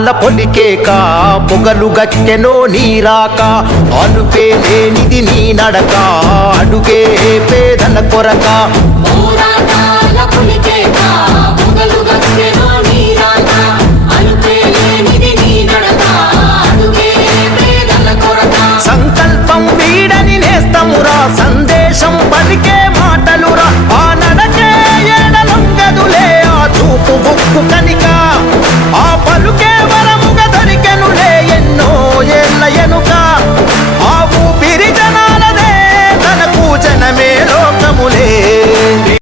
అందాల పొలికేక పొగలు గచ్చెనో నీరాక అనుపే లేనిది నీ నడక అడుగే పేదల కొరక